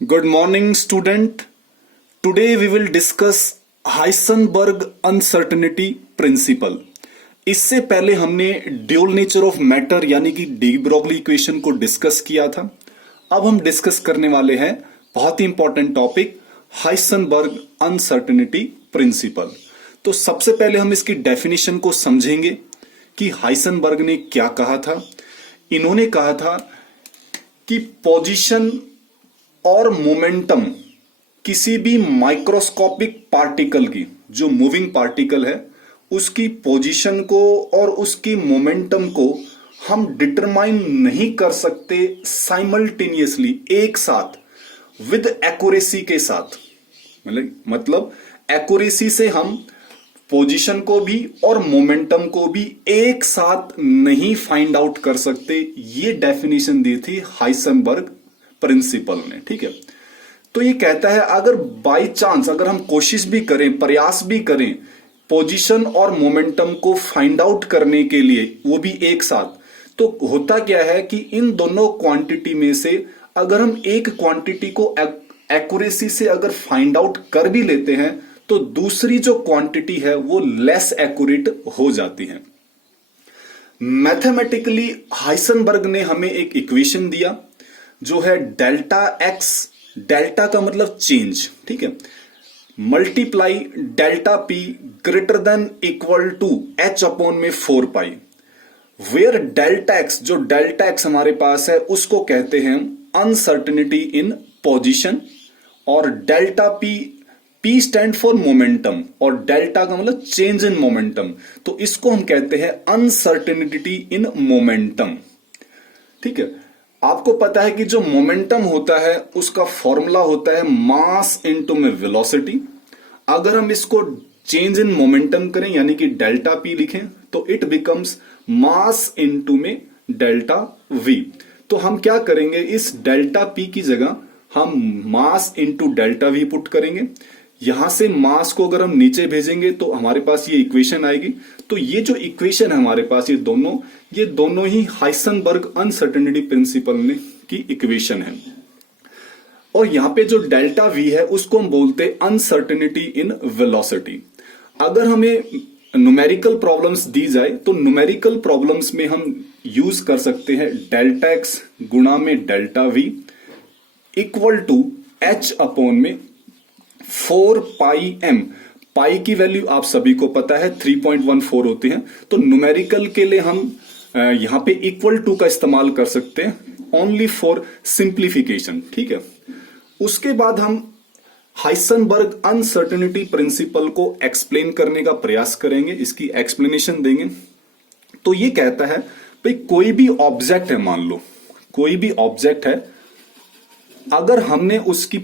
Good morning, student. Today we will discuss Heisenberg uncertainty principle. इससे पहले हमने dual nature of matter यानी कि डी ब्रोगली इक्वेशन को डिस्कस किया था। अब हम डिस्कस करने वाले हैं बहुत ही important topic Heisenberg uncertainty principle. तो सबसे पहले हम इसकी डेफिनेशन को समझेंगे कि हाइसेनबर्ग ने क्या कहा था। इन्होंने कहा था कि पोजीशन और मोमेंटम किसी भी माइक्रोस्कोपिक पार्टिकल की, जो मूविंग पार्टिकल है, उसकी पोजीशन को और उसकी मोमेंटम को हम डिटरमाइन नहीं कर सकते साइमल्टेनियसली, एक साथ, विद एक्यूरेसी के साथ। मतलब एक्यूरेसी से हम पोजीशन को भी और मोमेंटम को भी एक साथ नहीं फाइंड आउट कर सकते। ये डेफिनेशन दी थी हाइसेनबर्ग प्रिंसिपल ने। ठीक है, तो ये कहता है अगर बाय चांस, अगर हम कोशिश भी करें, प्रयास भी करें पोजीशन और मोमेंटम को फाइंड आउट करने के लिए, वो भी एक साथ, तो होता क्या है कि इन दोनों क्वांटिटी में से अगर हम एक क्वांटिटी को एक्यूरेसी से अगर फाइंड आउट कर भी लेते हैं तो दूसरी जो क्वांटिटी है वो लेस एक्यूरेट हो जाती है। मैथमेटिकली हाइसेनबर्ग ने हमें एक इक्वेशन दिया जो है डेल्टा एक्स, डेल्टा का मतलब चेंज, ठीक है, multiply delta p greater than equal to h upon में 4 पाई, वेयर डेल्टा एक्स, जो डेल्टा एक्स हमारे पास है उसको कहते हैं अनसर्टेनिटी इन पोजीशन, और delta p, p stand for momentum, और डेल्टा का मतलब चेंज इन मोमेंटम, तो इसको हम कहते हैं अनसर्टेनिटी इन मोमेंटम। ठीक है, आपको पता है कि जो मोमेंटम होता है उसका फॉर्मूला होता है मास इनटू में वेलोसिटी। अगर हम इसको चेंज इन मोमेंटम करें यानी कि डेल्टा पी लिखें तो इट बिकम्स मास इनटू में डेल्टा वी। तो हम क्या करेंगे, इस डेल्टा पी की जगह हम mass into delta we put करेंगे। यहां से मास को अगर हम नीचे भेजेंगे तो हमारे पास ये इक्वेशन आएगी। तो ये जो इक्वेशन है हमारे पास, ये दोनों ही हाइसेनबर्ग अनसर्टेनिटी प्रिंसिपल ने की इक्वेशन है। और यहां पे जो डेल्टा वी है उसको हम बोलते हैं अनसर्टेनिटी इन वेलोसिटी। अगर हमें न्यूमेरिकल प्रॉब्लम्स दी जाए तो न्यूमेरिकल प्रॉब्लम्स में हम यूज कर सकते हैं डेल्टा एक्स गुणा में delta v equal to h upon में 4 पाई एम। पाई की वैल्यू आप सभी को पता है 3.14 होती है। तो न्यूमेरिकल के लिए हम यहां पे इक्वल टू का इस्तेमाल कर सकते हैं ओनली फॉर सिंप्लीफिकेशन। ठीक है, उसके बाद हम हाइसेनबर्ग अनसर्टेनिटी प्रिंसिपल को एक्सप्लेन करने का प्रयास करेंगे, इसकी एक्सप्लेनेशन देंगे। तो ये कहता है भाई कोई भी ऑब्जेक्ट है, मान लो कोई भी ऑब्जेक्ट है, अगर हमने उसकी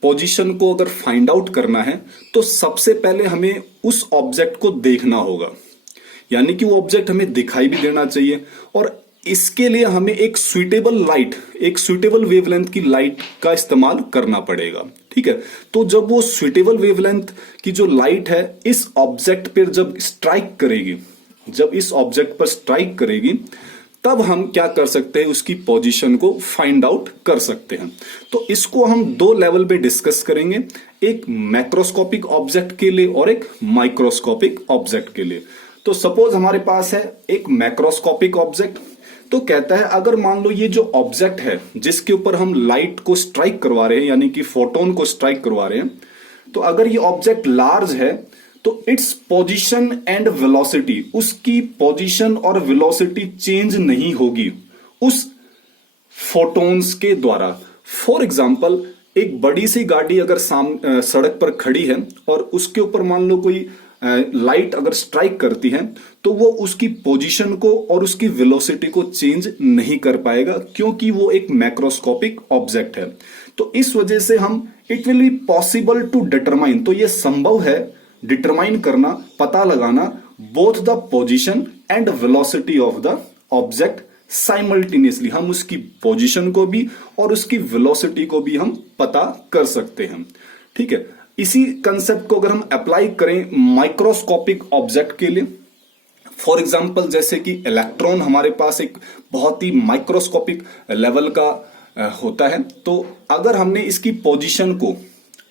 पोजीशन को अगर फाइंड आउट करना है तो सबसे पहले हमें उस ऑब्जेक्ट को देखना होगा, यानी कि वो ऑब्जेक्ट हमें दिखाई भी देना चाहिए, और इसके लिए हमें एक सुइटेबल लाइट, एक सुइटेबल वेवलेंथ की लाइट का इस्तेमाल करना पड़ेगा। ठीक है, तो जब वो सुइटेबल वेवलेंथ की जो लाइट है इस ऑब्जेक्ट पर जब स्ट्राइक करेगी, जब इस ऑब्जेक्ट पर स्ट्राइक करेगी तब हम क्या कर सकते हैं, उसकी पोजीशन को फाइंड आउट कर सकते हैं। तो इसको हम दो लेवल पे डिस्कस करेंगे, एक मैक्रोस्कोपिक ऑब्जेक्ट के लिए और एक माइक्रोस्कोपिक ऑब्जेक्ट के लिए। तो सपोज हमारे पास है एक मैक्रोस्कोपिक ऑब्जेक्ट। तो कहता है अगर मान लो ये जो ऑब्जेक्ट है जिसके ऊपर हम लाइट को स्ट्राइक करवा रहे हैं, यानी कि फोटोन को स्ट्राइक करवा रहे हैं, तो अगर ये ऑब्जेक्ट लार्ज है तो इट्स पोजीशन एंड वेलोसिटी, उसकी पोजीशन और वेलोसिटी चेंज नहीं होगी उस फोटोन्स के द्वारा। फॉर एग्जांपल, एक बड़ी सी गाड़ी अगर सड़क पर खड़ी है और उसके ऊपर मान लो कोई लाइट अगर स्ट्राइक करती है तो वो उसकी पोजीशन को और उसकी वेलोसिटी को चेंज नहीं कर पाएगा, क्योंकि वो एक मैक्रोस्कोपिक ऑब्जेक्ट है। तो इस वजह से हम it will be possible to determine, तो ये संभव है डिटरमाइन करना, पता लगाना, both the position and velocity of the object simultaneously. हम उसकी पोजीशन को भी और उसकी वेलोसिटी को भी हम पता कर सकते हैं। ठीक है, इसी कंसेप्ट को अगर हम अप्लाई करें माइक्रोस्कोपिक ऑब्जेक्ट के लिए, फॉर एग्जाम्पल जैसे कि इलेक्ट्रॉन हमारे पास एक बहुत ही माइक्रोस्कोपिक लेवल का होता है। तो अगर हमने इसकी पोजीशन को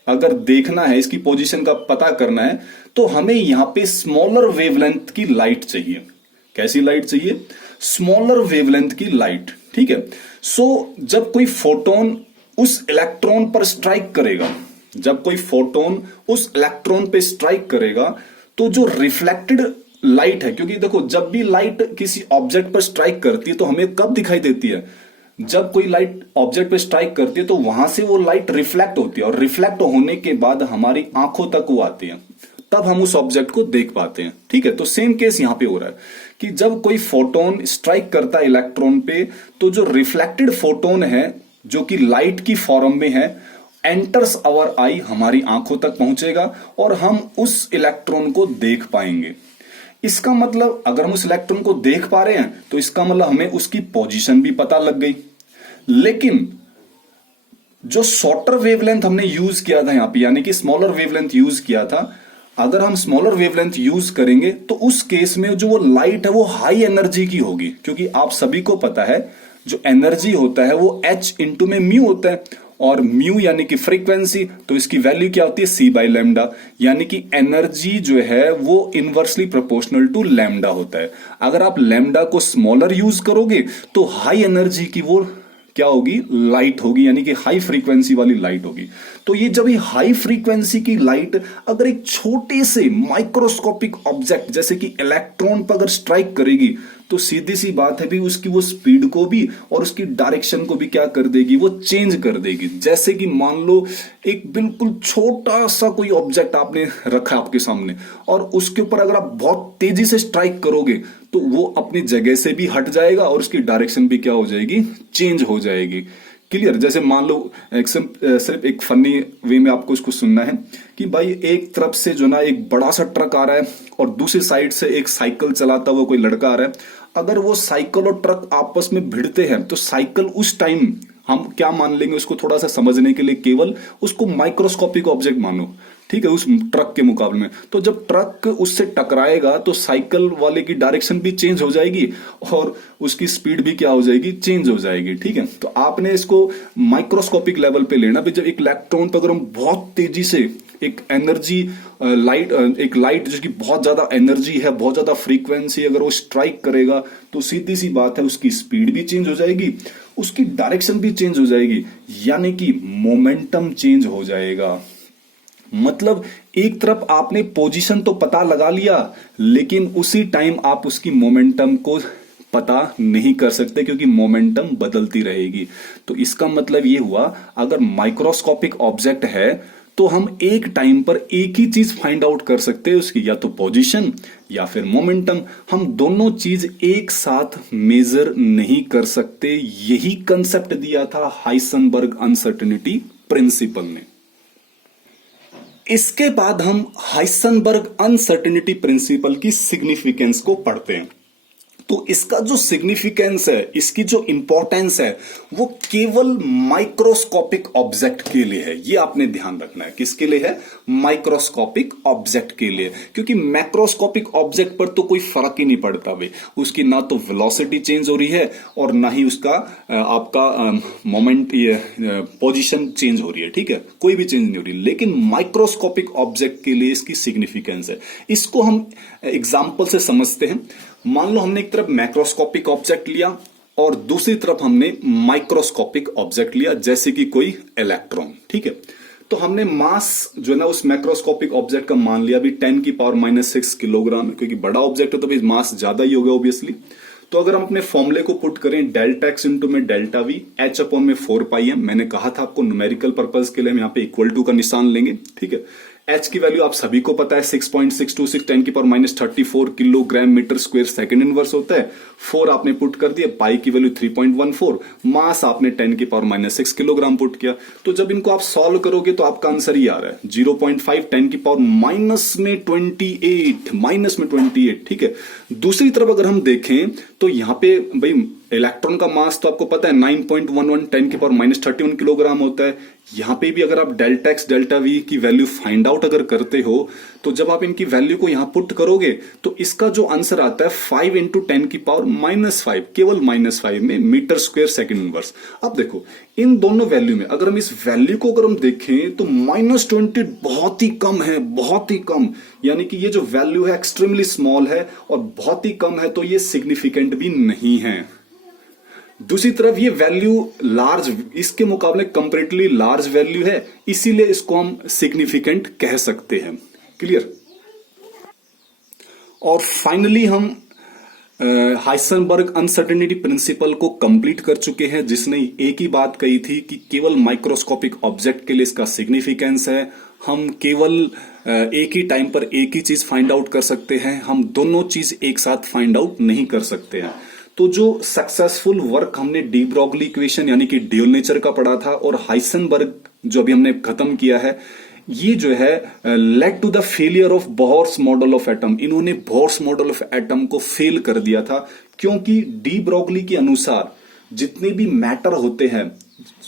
अगर देखना है, इसकी पोजीशन का पता करना है, तो हमें यहां पे स्मॉलर वेवलेंथ की लाइट चाहिए। कैसी लाइट चाहिए? स्मॉलर वेवलेंथ की लाइट, ठीक है। सो जब कोई फोटोन उस इलेक्ट्रॉन पर स्ट्राइक करेगा, जब कोई फोटोन उस इलेक्ट्रॉन पे स्ट्राइक करेगा, तो जो रिफ्लेक्टेड लाइट है, क्योंकि देखो जब भी लाइट किसी ऑब्जेक्ट पर स्ट्राइक करती है तो हमें कब दिखाई देती है? जब कोई लाइट ऑब्जेक्ट पे स्ट्राइक करती है तो वहां से वो लाइट रिफ्लेक्ट होती है, और रिफ्लेक्ट होने के बाद हमारी आंखों तक वो आती है, तब हम उस ऑब्जेक्ट को देख पाते हैं, ठीक है। तो सेम केस यहां पे हो रहा है कि जब कोई फोटोन स्ट्राइक करता है इलेक्ट्रॉन पे, तो जो रिफ्लेक्टेड फोटोन है जो कि लाइट की फॉर्म में है, एंटर्स आवर आई, हमारी आंखों तक पहुंचेगा और हम उस इलेक्ट्रॉन को देख पाएंगे। इसका मतलब अगर हम उस इलेक्ट्रॉन को देख पा रहे हैं तो इसका मतलब हमें उसकी पोजीशन भी पता लग गई। लेकिन जो शॉर्टर वेवलेंथ हमने यूज किया था यहां पे, यानी कि स्मॉलर वेवलेंथ यूज किया था, अगर हम स्मॉलर वेवलेंथ यूज करेंगे तो उस केस में जो वो लाइट है वो हाई एनर्जी की होगी, क्योंकि आप सभी को पता है जो एनर्जी होता है वो h इंटू में म्यू होता है, और म्यू यानी कि फ्रीक्वेंसी, तो इसकी वैल्यू क्या होती है? c बाई लैम्डा, यानी कि एनर्जी जो है वो इनवर्सली प्रोपोर्शनल टू लैम्डा होता है। अगर आप लैम्डा को स्मॉलर यूज करोगे तो हाई एनर्जी की वो क्या होगी? लाइट होगी, यानी कि हाई फ्रीक्वेंसी वाली लाइट होगी। तो ये जब ये हाई फ्रीक्वेंसी की लाइट अगर एक छोटे से माइक्रोस्कोपिक ऑब्जेक्ट जैसे कि इलेक्ट्रॉन पर अगर स्ट्राइक करेगी, तो सीधी सी बात है भी उसकी वो स्पीड को भी और उसकी डायरेक्शन को भी क्या कर देगी? वो चेंज कर देगी। जैसे कि मान लो एक बिल्कुल छोटा सा कोई ऑब्जेक्ट आपने रखा आपके सामने, और उसके ऊपर अगर आप बहुत तेजी से स्ट्राइक करोगे तो वो अपनी जगह से भी हट जाएगा और उसकी डायरेक्शन भी क्या हो जाएगी? चेंज हो जाएगी। क्लियर? जैसे मान लो सिर्फ एक फनी वे में आपको इसको सुनना है कि भाई एक तरफ से जो ना एक बड़ा सा ट्रक आ रहा है और दूसरी साइड से एक साइकिल चलाता हुआ कोई लड़का आ रहा है। अगर वो साइकिल और ट्रक आपस में भिड़ते हैं तो साइकिल उस टाइम हम क्या मान लेंगे? उसको थोड़ा सा समझने के लिए केवल उसको माइक्रोस्कोपिक ऑब्जेक्ट मानो, ठीक है, उस ट्रक के मुकाबले में। तो जब ट्रक उससे टकराएगा तो साइकिल वाले की डायरेक्शन भी चेंज हो जाएगी और उसकी स्पीड भी क्या हो जाएगी? चेंज हो जाएगी, ठीक है। तो आपने इसको माइक्रोस्कोपिक लेवल पे लेना भी। जब एक इलेक्ट्रॉन पर अगर हम बहुत तेजी से एक एनर्जी एक लाइट जिसकी बहुत ज्यादा एनर्जी है, बहुत ज्यादा फ्रीक्वेंसी, अगर वो स्ट्राइक करेगा तो सीधी सी बात है उसकी स्पीड भी चेंज हो जाएगी, उसकी डायरेक्शन भी चेंज हो जाएगी, यानी कि मोमेंटम चेंज हो जाएगा। मतलब एक तरफ आपने पोजीशन तो पता लगा लिया, लेकिन उसी टाइम आप उसकी मोमेंटम को पता नहीं कर सकते क्योंकि मोमेंटम बदलती रहेगी। तो इसका मतलब ये हुआ, अगर माइक्रोस्कोपिक ऑब्जेक्ट है तो हम एक टाइम पर एक ही चीज फाइंड आउट कर सकते हैं, उसकी या तो पोजीशन या फिर मोमेंटम। हम दोनों चीज एक साथ मेजर नहीं कर सकते। यही कंसेप्ट दिया था हाइसेनबर्ग अनसर्टेनिटी प्रिंसिपल ने। इसके बाद हम हाइसेनबर्ग अनसर्टेनिटी प्रिंसिपल की सिग्निफिकेंस को पढ़ते हैं। तो इसका जो सिग्निफिकेंस है, इसकी जो इंपॉर्टेंस है, वो केवल माइक्रोस्कोपिक ऑब्जेक्ट के लिए है। ये आपने ध्यान रखना है। किसके लिए है? माइक्रोस्कोपिक ऑब्जेक्ट के लिए। क्योंकि मैक्रोस्कोपिक ऑब्जेक्ट पर तो कोई फर्क ही नहीं पड़ता भाई, उसकी ना तो वेलोसिटी चेंज हो रही है और ना ही उसका आपका मोमेंट पोजीशन चेंज हो रही है, ठीक है, कोई भी चेंज नहीं हो रही। लेकिन माइक्रोस्कोपिक ऑब्जेक्ट के लिए इसकी सिग्निफिकेंस है। इसको हम एग्जाम्पल से समझते हैं। मान लो हमने एक तरफ मैक्रोस्कोपिक ऑब्जेक्ट लिया और दूसरी तरफ हमने माइक्रोस्कोपिक ऑब्जेक्ट लिया, जैसे कि कोई इलेक्ट्रॉन, ठीक है। तो हमने मास जो है ना उस मैक्रोस्कोपिक ऑब्जेक्ट का मान लिया भी 10⁻⁻⁶ किलोग्राम, क्योंकि बड़ा ऑब्जेक्ट है तो भी मास ज्यादा ही होगा ऑब्वियसली। तो अगर हम अपने फॉर्मूले को पुट करें डेल्टा एक्स इंटू में डेल्टा वी, एच अपॉन में 4πm, मैंने कहा था आपको न्यूमेरिकल पर्पज के लिए हम यहाँ पे इक्वल टू का निशान लेंगे, ठीक है। एच की वैल्यू आप सभी को पता है 6.626 10⁻⁻34 kilogram metre square second inverse होता है। 4 आपने पुट कर दिया, पाई की वैल्यू 3.14, मास आपने 10⁻⁶ किलोग्राम पुट किया। तो जब इनको आप सॉल्व करोगे तो आपका आंसर ही आ रहा है 0.5 10⁻⁻28, ठीक है। दूसरी तरफ अगर हम देखें तो यहाँ पे भाई इलेक्ट्रॉन का मास तो आपको पता है 9.11 10⁻³ किलोग्राम होता है। यहां पे भी अगर आप डेल्टा एक्स डेल्टा वी की वैल्यू फाइंड आउट अगर करते हो तो जब आप इनकी वैल्यू को यहां पुट करोगे तो इसका जो आंसर आता है 5 × 10⁻⁻5 केवल -5 में मीटर स्क्वायर सेकंड इनवर्स। अब देखो इन दोनों वैल्यू में अगर हम इस वैल्यू को अगर हम देखें तो -20 बहुत ही कम है, बहुत ही कम, यानी कि ये जो वैल्यू है एक्सट्रीमली स्मॉल है और बहुत ही कम है, तो ये सिग्निफिकेंट भी नहीं है। दूसरी तरफ ये वैल्यू लार्ज, इसके मुकाबले कंपैरेटिवली लार्ज वैल्यू है, इसीलिए इसको हम सिग्निफिकेंट कह सकते हैं। क्लियर। और फाइनली हम हाइसेनबर्ग अनसर्टेनिटी प्रिंसिपल को कंप्लीट कर चुके हैं, जिसने एक ही बात कही थी कि केवल माइक्रोस्कोपिक ऑब्जेक्ट के लिए इसका सिग्निफिकेंस है। हम केवल एक ही टाइम पर एक ही चीज फाइंड आउट कर सकते हैं, हम दोनों चीज एक साथ फाइंड आउट नहीं कर सकते हैं। तो जो सक्सेसफुल वर्क हमने डी ब्रॉगली इक्वेशन यानी कि ड्यूल नेचर का पढ़ा था और हाइसेनबर्ग जो अभी हमने खत्म किया है, ये जो है led to the failure of Bohr's model of atom. इन्होंने बोहर्स मॉडल ऑफ एटम को फेल कर दिया था, क्योंकि डी ब्रॉगली के अनुसार जितने भी मैटर होते हैं,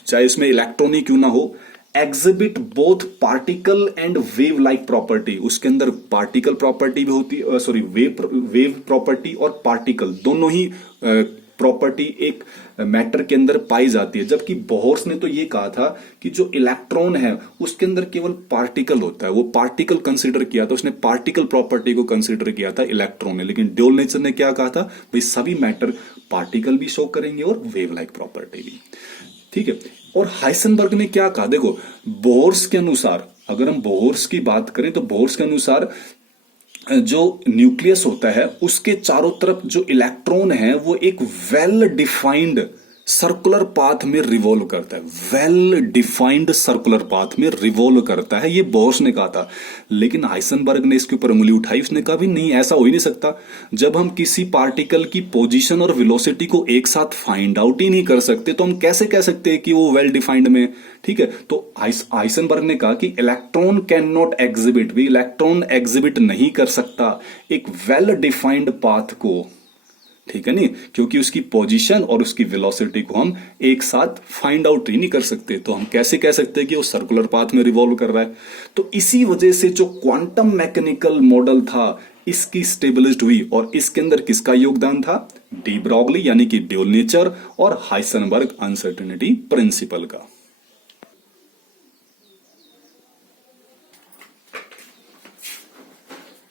चाहे इसमें इलेक्ट्रॉन ही क्यों ना हो, exhibit both particle and wave like property. उसके अंदर पार्टिकल प्रॉपर्टी भी होती है, सॉरी वेव प्रॉपर्टी और पार्टिकल दोनों ही प्रॉपर्टी एक मैटर के अंदर पाई जाती है। जबकि बोहर्स ने तो ये कहा था कि जो इलेक्ट्रॉन है उसके अंदर केवल पार्टिकल होता है, वो पार्टिकल कंसीडर किया था, उसने पार्टिकल प्रॉपर्टी को कंसीडर किया था इलेक्ट्रॉन ने। लेकिन ड्यूल नेचर ने क्या कहा था, भाई सभी मैटर पार्टिकल भी शो करेंगे और वेव लाइक प्रॉपर्टी भी। ठीक है। और हाइसेनबर्ग ने क्या कहा, देखो बोहर्स के अनुसार, अगर हम बोहर्स की बात करें तो बोहर्स के अनुसार जो न्यूक्लियस होता है उसके चारों तरफ जो इलेक्ट्रॉन है वो एक वेल डिफाइंड सर्कुलर पाथ में रिवॉल्व करता है, वेल डिफाइंड सर्कुलर पाथ में रिवॉल्व करता है, ये बोहर्स ने कहा था। लेकिन हाइसेनबर्ग ने इसके ऊपर उंगली उठाई, उसने कहा भी नहीं, ऐसा हो ही नहीं सकता। जब हम किसी पार्टिकल की पोजीशन और वेलोसिटी को एक साथ फाइंड आउट ही नहीं कर सकते तो हम कैसे कह सकते हैं कि वो वेल डिफाइंड में। ठीक है। तो हाइसेनबर्ग ने कहा कि इलेक्ट्रॉन कैन नॉट एग्जिबिट, भी इलेक्ट्रॉन एग्जिबिट नहीं कर सकता एक वेल डिफाइंड पाथ को। ठीक है नहीं, क्योंकि उसकी पोजीशन और उसकी वेलोसिटी को हम एक साथ फाइंड आउट ही नहीं कर सकते, तो हम कैसे कह सकते हैं कि वो सर्कुलर पाथ में रिवॉल्व कर रहा है। तो इसी वजह से जो क्वांटम मैकेनिकल मॉडल था इसकी स्टेबलाइज्ड हुई, और इसके अंदर किसका योगदान था, डी ब्रॉगली यानी कि ड्यूल नेचर और हाइसेनबर्ग अनसर्टेनिटी प्रिंसिपल का।